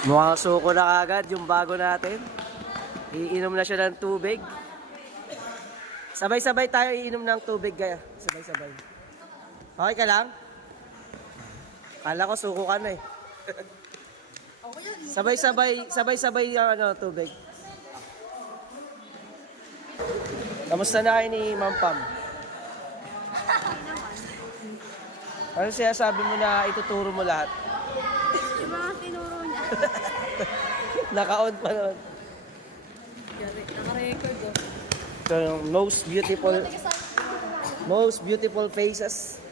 Mukhang suko na kagad yung bago natin. Iinom na siya ng tubig. Sabay-sabay tayo iinom ng tubig kaya. Sabay-sabay. Okay ka lang? Kala ko suko ka na eh. Sabay-sabay yung tubig. Kamusta na kayo ni Ma'am Pam? Ano siya sabi mo na ituturo mo lahat? Yung mga tinuro niya. Naka-on pa noon. Naka-record oh. So, yung most beautiful faces.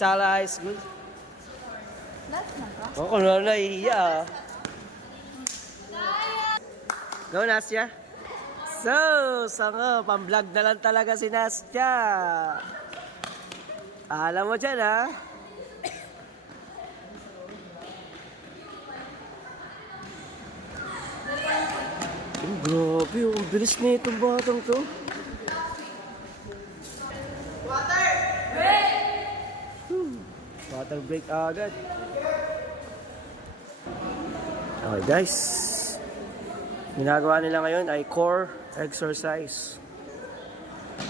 Tsala High School. Lahat na ba? Oo, kung ano nahihiya. Go, Nasya. So, pang-vlog na lang talaga si Nasya. Alam mo dyan, ha? Grabe, ang bilis na itong batang to. Water break agad. Okay guys, ginagawa nila ngayon ay core exercise.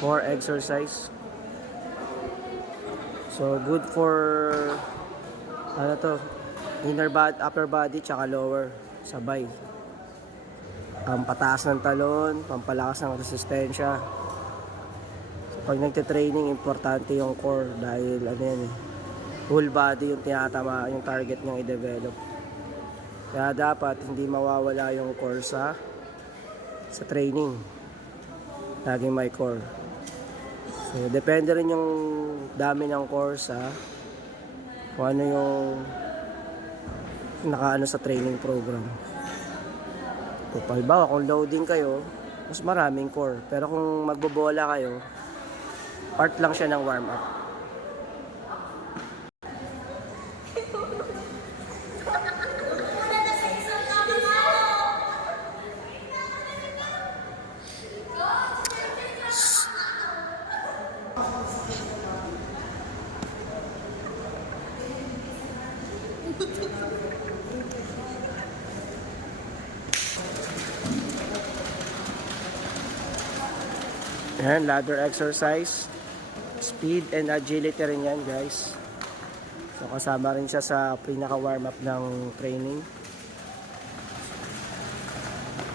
Core exercise. So good for inner body, upper body, tsaka lower. Sabay. Pampataas ng talon, pampalakas ng resistensya. So, pag nagte-training, importante yung core dahil whole body yung tinatama, yung target niyang i-develop. Kaya dapat hindi mawawala yung core sa training. Laging may core. So, depende rin yung dami ng core sa kung ano yung nakaano sa training program. Halimbawa, kung loading kayo, mas maraming core. Pero kung magbobola kayo, part lang siya ng warm-up. Ayan, ladder exercise. Speed and agility rin yan, guys. So, kasama rin siya sa pinaka-warm-up ng training.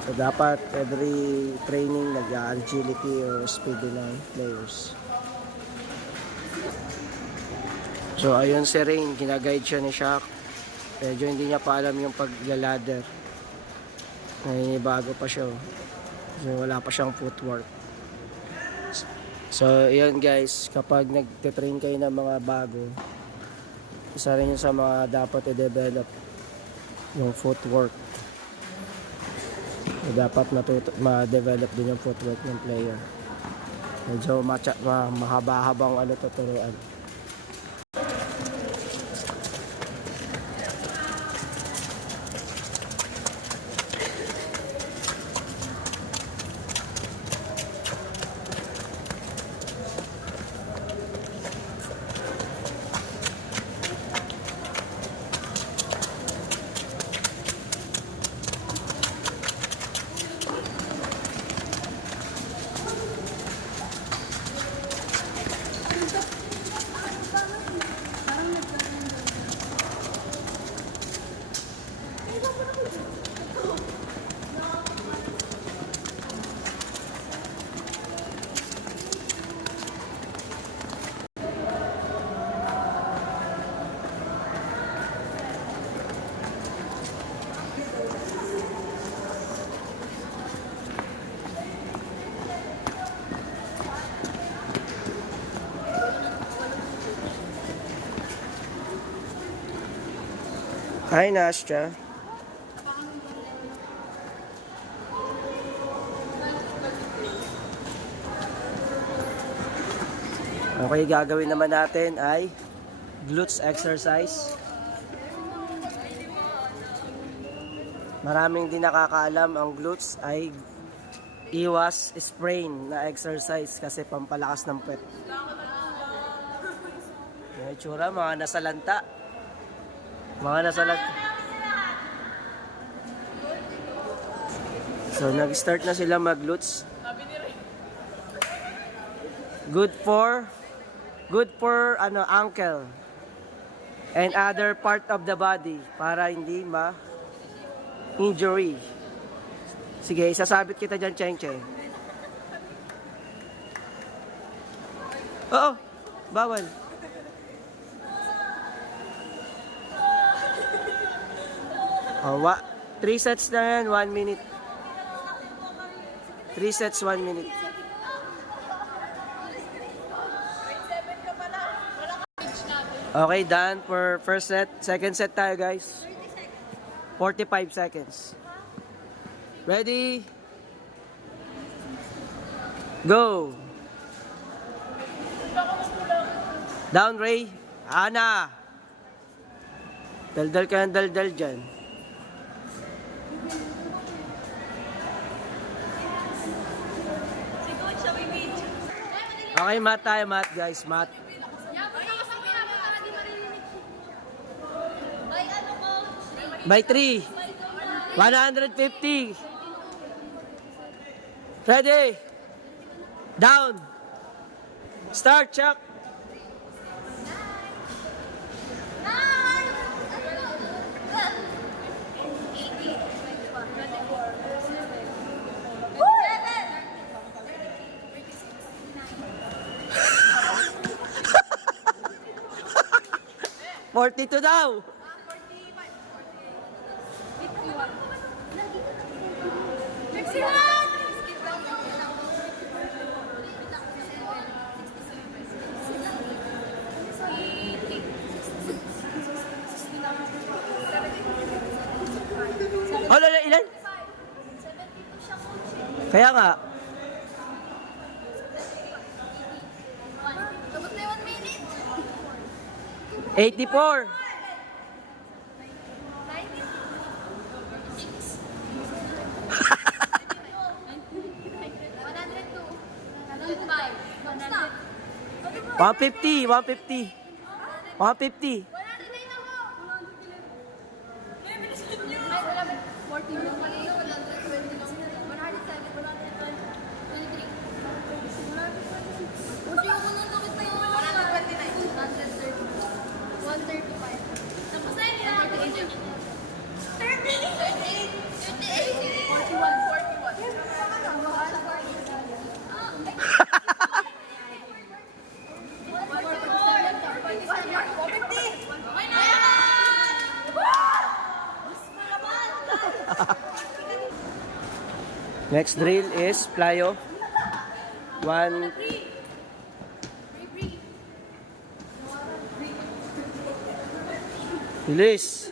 So, dapat every training nag-agility or speed din ng players. So, ayun si Rain. Ginaguide siya ni Shaq. Medyo hindi niya pa alam yung paglaladder. Bago pa siya. So, wala pa siyang footwork. So, yun guys, kapag nagte-train kayo ng mga bago, isa rin yun sa mga dapat i-develop yung footwork. So, dapat ma-develop din yung footwork ng player. Medyo mahaba-habang tuturuan. Hi, Nastia. Okay, gagawin naman natin ay glutes exercise. Maraming di nakakaalam ang glutes ay iwas sprain na exercise kasi pampalakas ng puwet. Yung itsura, mga nasalanta. Mga nasalanta. So, nag-start na sila mag-glutes. Good for ankle and other part of the body para hindi injury. Sige, isasabit kita dyan, Cheng Cheng. Oo, bawal. Oh, 3 sets na yan, 1 minute. 3 sets, 1 minute. Okay, done for first set. Second set tayo, guys. 45 seconds. Ready? Go! Down, Ray. Ana! Daldal ka ng daldal dyan. Okay, mat tayo, mat, guys. Mat. By 3. 150. Ready? Down. Start, Chuck. $42 daw. Ano na ilan? 72 siya, coach. Kaya nga. Tapos na 1 minute. 84. 150. 150. 150. 41. Next drill is plyo. 1. Release.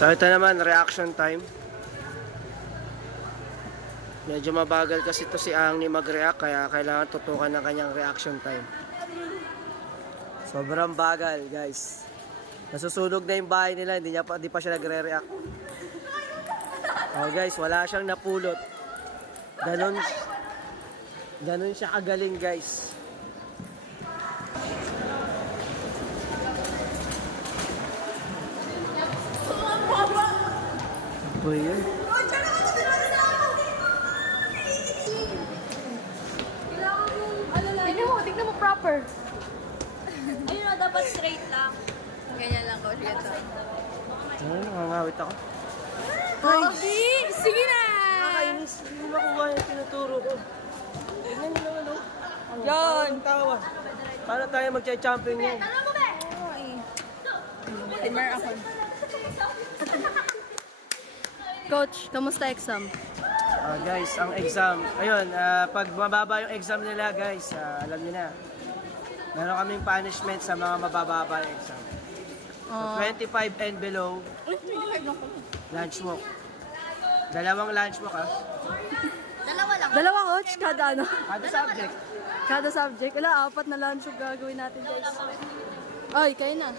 So ito naman, reaction time. Medyo mabagal kasi ito si Ang ni mag-react, kaya kailangan tutukan ng kanyang reaction time. Sobrang bagal, guys. Nasusunog na yung bahay nila, hindi pa siya nagre-react. Oh guys, wala siyang napulot. Ganon siya kagaling, guys. Ano yun? Tignan mo proper. Ayun na, dapat straight lang. Ganyan lang, coach. Ganito. Ay, nangangawit ako. Sige na! Nakakainis. Hindi makuha yung tinuturo ko. Tignan mo naman, oh. Yan! Ang tawa. Paano tayo magcha-champion yan? Alam mo ba? Timer ako. Coach, kamusta exam? Guys, ang exam. Ayun, pag mababa yung exam nila, guys, alam niyo na. Meron kaming punishment sa mga mabababa yung exam. So, 25 and below, lunch walk. Dalawang lunch walk, ha? Dalawa lang. Dalawa coach, kada ano? Kada subject. Kada subject. Wala, 4 na lunch yung gagawin natin guys. Oy, kayo na.